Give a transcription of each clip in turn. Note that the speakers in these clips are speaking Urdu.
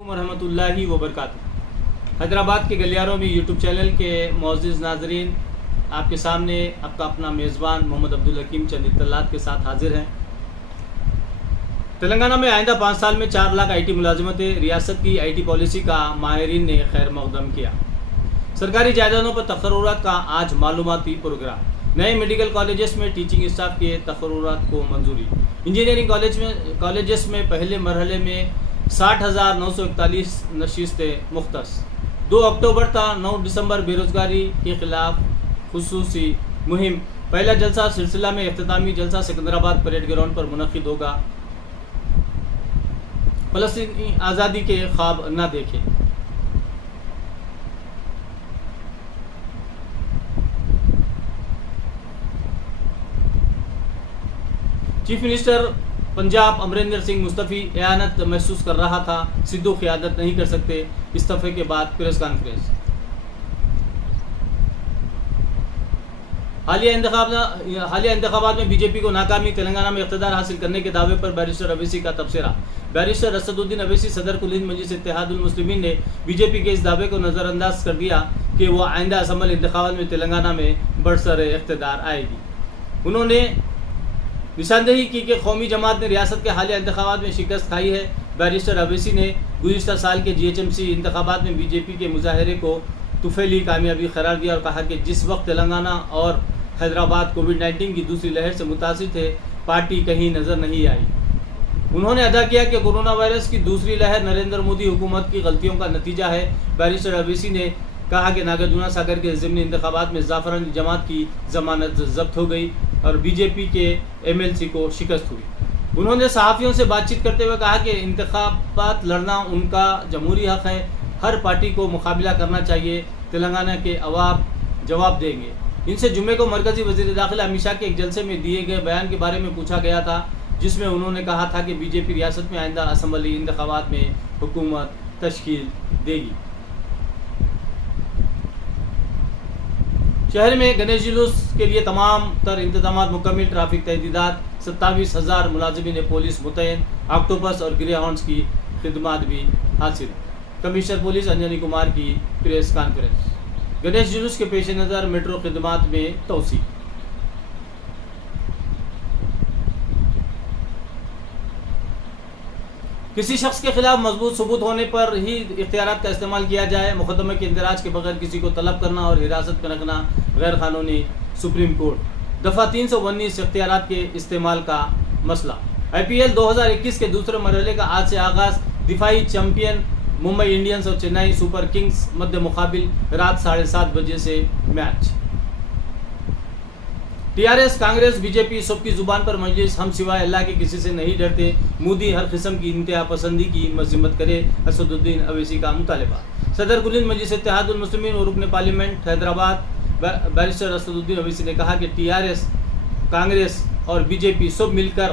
ورحمۃ اللہ وبرکاتہ۔ حیدرآباد کے گلیاروں میں یوٹیوب چینل کے معزز ناظرین، آپ کے سامنے آپ کا اپنا میزبان محمد عبدالحکیم چند اطلاعات کے ساتھ حاضر ہیں۔ تلنگانہ میں آئندہ 5 سال میں 4 لاکھ IT ملازمتیں، ریاست کی IT پالیسی کا ماہرین نے خیر مقدم کیا۔ سرکاری جائیدادوں پر تقررات کا آج معلوماتی پروگرام۔ نئے میڈیکل کالجز میں ٹیچنگ اسٹاف کے تقررات کو منظوری۔ انجینئرنگ کالجز میں پہلے مرحلے میں 60,941 نشستیں مختص۔ 2 اکتوبر تا 9 دسمبر بے روزگاری کے خلاف خصوصی مہم۔ پہلا جلسہ سلسلہ میں اختتامی جلسہ سکندرآباد پریڈ گراؤنڈ پر منعقد ہوگا۔ فلسطینی آزادی کے خواب نہ دیکھیں۔ چیف منسٹر پنجاب امریندر سنگھ مستعفی، اعانت محسوس کر رہا تھا، سدھو قیادت نہیں کر سکتے۔ استعفے کے بعد پریس کانفرنس۔ حالیہ انتخابات میں BJP کو ناکامی، تلنگانہ میں اقتدار حاصل کرنے کے دعوے پر بیرسٹر اویسی کا تبصرہ۔ بیرسٹر اسد الدین اویسی صدر کل ہند مجلس اتحاد المسلمین نے BJP کے اس دعوے کو نظر انداز کر دیا کہ وہ آئندہ اسمبلی انتخابات میں تلنگانہ میں برسر اقتدار آئے گی۔ انہوں نے نشاندہی کی کہ قومی جماعت نے ریاست کے حالیہ انتخابات میں شکست کھائی ہے۔ بیرسٹر اویسی نے گزشتہ سال کے GHMC انتخابات میں BJP کے مظاہرے کو طفیلی کامیابی قرار دیا اور کہا کہ جس وقت تلنگانہ اور حیدرآباد کووڈ-19 کی دوسری لہر سے متاثر تھے، پارٹی کہیں نظر نہیں آئی۔ انہوں نے ادا کیا کہ کورونا وائرس کی دوسری لہر نریندر مودی حکومت کی غلطیوں کا نتیجہ ہے۔ بیرسٹر اویسی نے کہا کہ ناگرجنا ساگر کے ضمنی انتخابات میں زعفرانی جماعت کی ضمانت ضبط ہو گئی اور BJP کے MLC کو شکست ہوئی۔ انہوں نے صحافیوں سے بات چیت کرتے ہوئے کہا کہ انتخابات لڑنا ان کا جمہوری حق ہے، ہر پارٹی کو مقابلہ کرنا چاہیے، تلنگانہ کے عوام جواب دیں گے۔ ان سے جمعے کو مرکزی وزیر داخلہ امت شاہ کے ایک جلسے میں دیے گئے بیان کے بارے میں پوچھا گیا تھا، جس میں انہوں نے کہا تھا کہ BJP ریاست میں آئندہ اسمبلی انتخابات میں حکومت تشکیل دے گی۔ شہر میں گنیش جلوس کے لیے تمام تر انتظامات مکمل، ٹریفک تحدیدات، 27,000 ملازمین پولیس متعین، آکٹوپس اور گرے ہاؤنڈز کی خدمات بھی حاصل۔ کمشنر پولیس انجنی کمار کی پریس کانفرنس۔ گنیش جلوس کے پیش نظر میٹرو خدمات میں توسیع۔ کسی شخص کے خلاف مضبوط ثبوت ہونے پر ہی اختیارات کا استعمال کیا جائے، مقدمے کے اندراج کے بغیر کسی کو طلب کرنا اور حراست میں رکھنا غیر قانونی۔ Supreme court. دفعہ 319 اختیارات کے استعمال کا مسئلہ۔ IPL 2021 کے دوسرے مرحلے کا آج سے آغاز۔ دفاعی چیمپئن ممبئی انڈینز اور چنئی سپر کنگز مد مقابل، رات 7:30 بجے سے میچ۔ TRS، کانگریس، BJP سب کی زبان پر مجلس ہم سوائے اللہ کے کسی سے نہیں ڈرتے، مودی ہر قسم کی انتہا پسندی کی مذمت کرے، اسد الدین اویسی کا مطالبہ۔ صدر کل ہند مجلس اتحاد المسلمین اور رکن پارلیمنٹ حیدرآباد بیرسٹر اسد الدین اویسی نے کہا کہ TRS، کانگریس اور BJP سب مل کر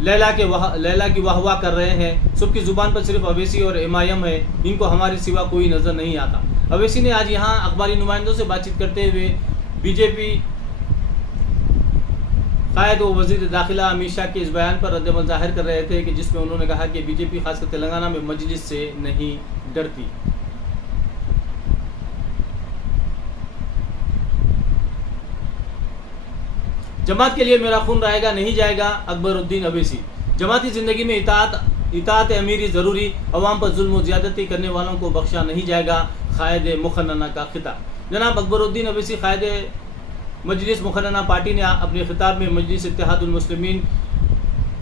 لیلا کی واہ واہ کر رہے ہیں، سب کی زبان پر صرف اویسی اور MIM ہے، ان کو ہمارے سوا کوئی نظر نہیں آتا۔ اویسی نے آج یہاں اخباری نمائندوں سے بات چیت کرتے ہوئے BJP قائد و وزیر داخلہ امت شاہ کے اس بیان پر رد عمل ظاہر کر رہے تھے کہ جس میں انہوں نے کہا کہ BJP خاص کر تلنگانہ میں مجلس سے نہیں ڈرتی۔ جماعت کے لیے میرا خون رہے گا نہیں جائے گا، اکبر الدین اویسی۔ جماعتی زندگی میں اطاعت امیری ضروری، عوام پر ظلم و زیادتی کرنے والوں کو بخشا نہیں جائے گا، قائد مقننہ کا خطاب۔ جناب اکبر الدین اویسی قائد مجلس مقننہ پارٹی نے اپنے خطاب میں مجلس اتحاد المسلمین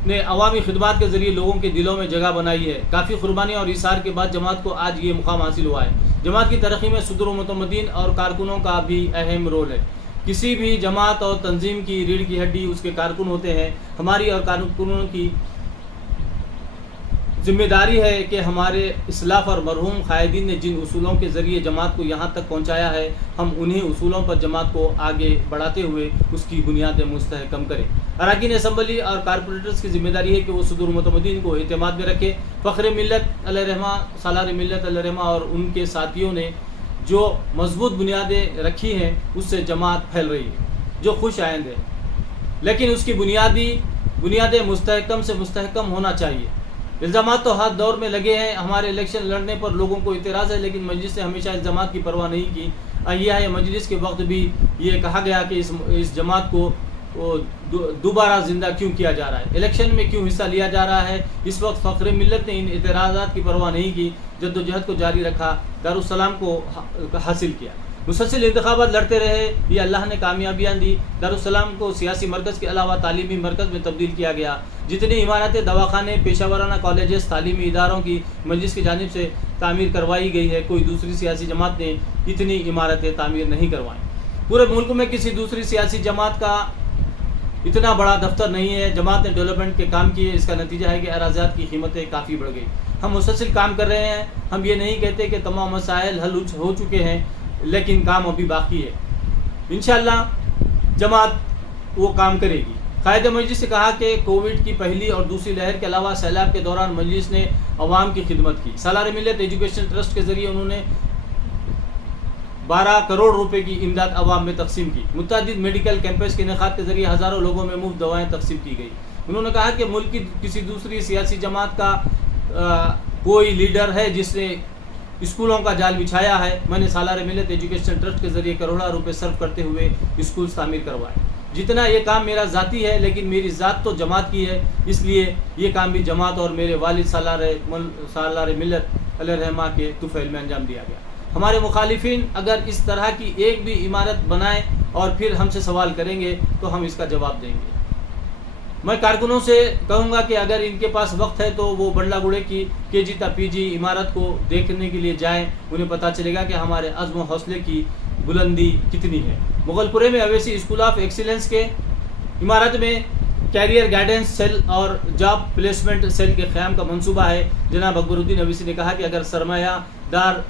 نے عوامی خدمات کے ذریعے لوگوں کے دلوں میں جگہ بنائی ہے۔ کافی قربانی اور ایثار کے بعد جماعت کو آج یہ مقام حاصل ہوا ہے۔ جماعت کی ترقی میں صدر و متمدین اور کارکنوں کا بھی اہم رول ہے۔ کسی بھی جماعت اور تنظیم کی ریڑھ کی ہڈی اس کے کارکن ہوتے ہیں۔ ہماری اور کارکنوں کی ذمہ داری ہے کہ ہمارے اسلاف اور مرحوم قائدین نے جن اصولوں کے ذریعے جماعت کو یہاں تک پہنچایا ہے، ہم انہی اصولوں پر جماعت کو آگے بڑھاتے ہوئے اس کی بنیادیں مستحکم کریں۔ اراکین اسمبلی اور کارپوریٹرز کی ذمہ داری ہے کہ وہ صدور متمدین کو اعتماد میں رکھے۔ فخر ملت علیہ رحمہ، سالار ملت علیہ رحمہ اور ان کے ساتھیوں نے جو مضبوط بنیادیں رکھی ہیں، اس سے جماعت پھیل رہی ہے جو خوش آئند ہے، لیکن اس کی بنیادیں مستحکم سے مستحکم ہونا چاہیے۔ الزامات تو ہاتھ دور میں لگے ہیں. ہمارے الیکشن لڑنے پر لوگوں کو اعتراض ہے، لیکن مجلس نے ہمیشہ الزامات کی پرواہ نہیں کی. یہ مجلس کے وقت بھی یہ کہا گیا کہ اس جماعت کو دوبارہ زندہ کیوں کیا جا رہا ہے، الیکشن میں کیوں حصہ لیا جا رہا ہے. اس وقت فخر ملت نے ان اعتراضات کی پرواہ نہیں کی، جدوجہد کو جاری رکھا، دارالسلام کو حاصل کیا. مسلسل انتخابات لڑتے رہے، یہ اللہ نے کامیابیاں دی. دارالسلام کو سیاسی مرکز کے علاوہ تعلیمی مرکز میں تبدیل کیا گیا. جتنی عمارتیں، دواخانے، پیشہ ورانہ کالجز، تعلیمی اداروں کی مجلس کی جانب سے تعمیر کروائی گئی ہے، کوئی دوسری سیاسی جماعت نے اتنی عمارتیں تعمیر نہیں کروائیں. پورے ملک میں کسی دوسری سیاسی جماعت کا اتنا بڑا دفتر نہیں ہے. جماعت نے ڈیولپمنٹ کے کام کیے، اس کا نتیجہ ہے کہ اراضیات کی قیمتیں کافی بڑھ گئی. ہم مسلسل کام کر رہے ہیں. ہم یہ نہیں کہتے کہ تمام مسائل حل ہو چکے ہیں، لیکن کام ابھی باقی ہے. انشاءاللہ جماعت وہ کام کرے گی. قائد مجلس نے کہا کہ کووڈ کی پہلی اور دوسری لہر کے علاوہ سیلاب کے دوران مجلس نے عوام کی خدمت کی. سالار ملت ایجوکیشن ٹرسٹ کے ذریعے انہوں نے 12 کروڑ روپے کی امداد عوام میں تقسیم کی. متعدد میڈیکل کیمپس کے انعقاد کے ذریعے ہزاروں لوگوں میں مفت دوائیں تقسیم کی گئی. انہوں نے کہا کہ ملک کی کسی دوسری سیاسی جماعت کا کوئی لیڈر ہے جس نے اسکولوں کا جال بچھایا ہے. میں نے سالار ملت ایجوکیشن ٹرسٹ کے ذریعے کروڑوں روپے صرف کرتے ہوئے اسکول تعمیر کروائے. جتنا یہ کام میرا ذاتی ہے، لیکن میری ذات تو جماعت کی ہے، اس لیے یہ کام بھی جماعت اور میرے والد سالار ملت علیہ رحمہ کے طفیل میں انجام دیا گیا. ہمارے مخالفین اگر اس طرح کی ایک بھی عمارت بنائیں اور پھر ہم سے سوال کریں گے تو ہم اس کا جواب دیں گے. میں کارکنوں سے کہوں گا کہ اگر ان کے پاس وقت ہے تو وہ بنڈلا گوڑے کی KG تا PG عمارت کو دیکھنے کے لیے جائیں. انہیں پتہ چلے گا کہ ہمارے عزم و حوصلے کی بلندی کتنی ہے. مغل پورے میں اویسی اسکول آف ایکسیلنس کے عمارت میں کیریئر گائیڈنس سیل اور جاب پلیسمنٹ سیل کے قیام کا منصوبہ ہے. جناب اکبر الدین اویسی نے کہا کہ اگر سرمایہ دار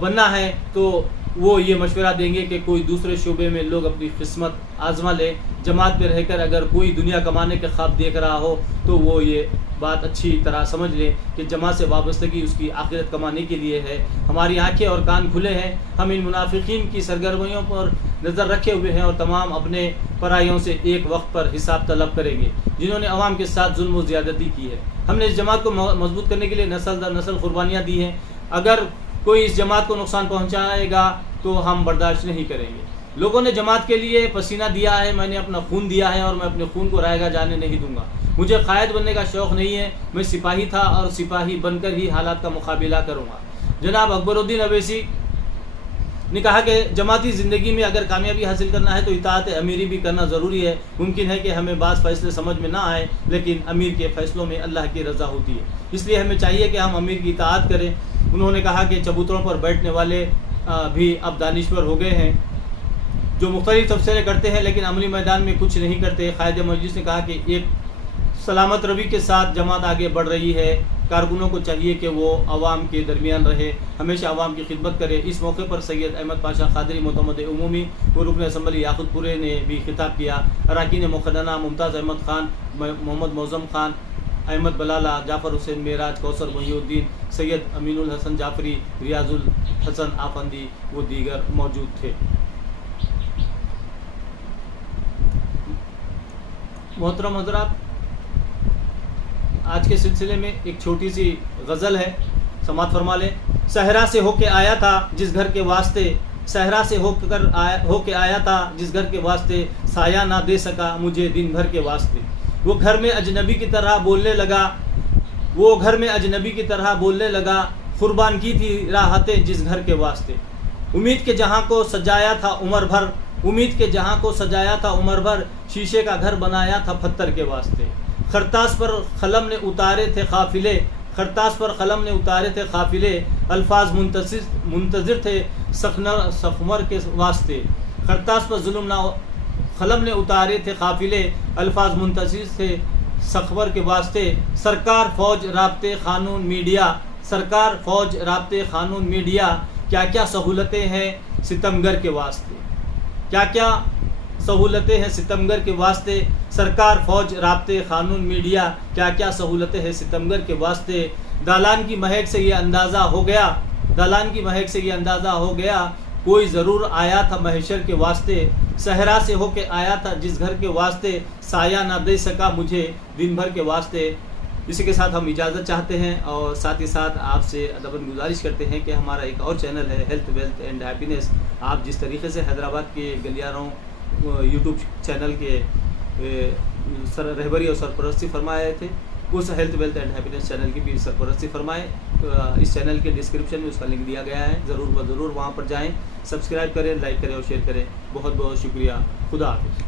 بننا ہے تو وہ یہ مشورہ دیں گے کہ کوئی دوسرے شعبے میں لوگ اپنی قسمت آزما لے. جماعت میں رہ کر اگر کوئی دنیا کمانے کے خواب دیکھ رہا ہو تو وہ یہ بات اچھی طرح سمجھ لے کہ جماعت سے وابستگی اس کی آخرت کمانے کے لیے ہے. ہماری آنکھیں اور کان کھلے ہیں. ہم ان منافقین کی سرگرمیوں پر نظر رکھے ہوئے ہیں اور تمام اپنے پرائیوں سے ایک وقت پر حساب طلب کریں گے جنہوں نے عوام کے ساتھ ظلم و زیادتی کی ہے. ہم نے اس جماعت کو مضبوط کرنے کے لیے نسل در نسل قربانیاں دی ہیں. اگر کوئی اس جماعت کو نقصان پہنچائے گا تو ہم برداشت نہیں کریں گے. لوگوں نے جماعت کے لیے پسینہ دیا ہے، میں نے اپنا خون دیا ہے اور میں اپنے خون کو رائے گا جانے نہیں دوں گا. مجھے قائد بننے کا شوق نہیں ہے، میں سپاہی تھا اور سپاہی بن کر ہی حالات کا مقابلہ کروں گا. جناب اکبر الدین اویسی نے کہا کہ جماعتی زندگی میں اگر کامیابی حاصل کرنا ہے تو اطاعت امیری بھی کرنا ضروری ہے. ممکن ہے کہ ہمیں بعض فیصلے سمجھ میں نہ آئے، لیکن امیر کے فیصلوں میں اللہ کی رضا ہوتی ہے، اس لیے ہمیں چاہیے کہ ہم امیر کی اطاعت کریں. انہوں نے کہا کہ چبوتروں پر بیٹھنے والے بھی اب دانشور ہو گئے ہیں جو مختلف تبصرے کرتے ہیں لیکن عملی میدان میں کچھ نہیں کرتے. قائد مجلس نے کہا کہ ایک سلامت روی کے ساتھ جماعت آگے بڑھ رہی ہے. کارکنوں کو چاہیے کہ وہ عوام کے درمیان رہے، ہمیشہ عوام کی خدمت کرے. اس موقع پر سید احمد پاشا قادری معتمد عمومی و رکن اسمبلی یاقوت پورے نے بھی خطاب کیا. اراکین مقننہ ممتاز احمد خان، محمد معظم خان، احمد بلالہ، جعفر حسین معراج، کوثر محی الدین، سید امین الحسن جعفری، ریاض الحسن آفندی و دیگر موجود تھے. محترم حضرات، آج کے سلسلے میں ایک چھوٹی سی غزل ہے، سماعت فرما لیں. صحرا سے ہو کے آیا تھا جس گھر کے واسطے، صحرا سے ہو کے آیا تھا جس گھر کے واسطے، سایہ نہ دے سکا مجھے دن بھر کے واسطے. وہ گھر میں اجنبی کی طرح بولنے لگا، قربان کی تھی راحتیں جس گھر کے واسطے. امید کے جہاں کو سجایا تھا عمر بھر، شیشے کا گھر بنایا تھا پتھر کے واسطے. خرطاس پر قلم نے اتارے تھے قافلے، الفاظ منتظر تھے سخمر کے واسطے. خرطاس پر قلم نے اتارے تھے قافلے، الفاظ منتظر تھے سخمر کے واسطے. سرکار فوج رابطے قانون میڈیا، کیا کیا سہولتیں ہیں ستمگر کے واسطے. سرکار فوج رابطے قانون میڈیا، کیا کیا سہولتیں ہیں ستمگر کے واسطے. دالان کی مہک سے یہ اندازہ ہو گیا کوئی ضرور آیا تھا محشر کے واسطے. صحرا سے ہو کے آیا تھا جس گھر کے واسطے، سایہ نہ دے سکا مجھے دن بھر کے واسطے. اسی کے ساتھ ہم اجازت چاہتے ہیں اور ساتھ ہی ساتھ آپ سے ادباً گزارش کرتے ہیں کہ ہمارا ایک اور چینل ہے ہیلتھ ویلتھ اینڈ ہیپینس. آپ جس طریقے سے حیدرآباد کے گلیاروں یوٹیوب چینل کے رہبری اور سرپرستی فرمائے تھے، اس health wealth and happiness channel کی بھی سرپرستی فرمائیں. اس چینل کے ڈسکرپشن میں اس کا لنک دیا گیا ہے، ضرور وہاں پر جائیں، سبسکرائب کریں، لائک کریں اور شیئر کریں. بہت بہت شکریہ. خدا حافظ.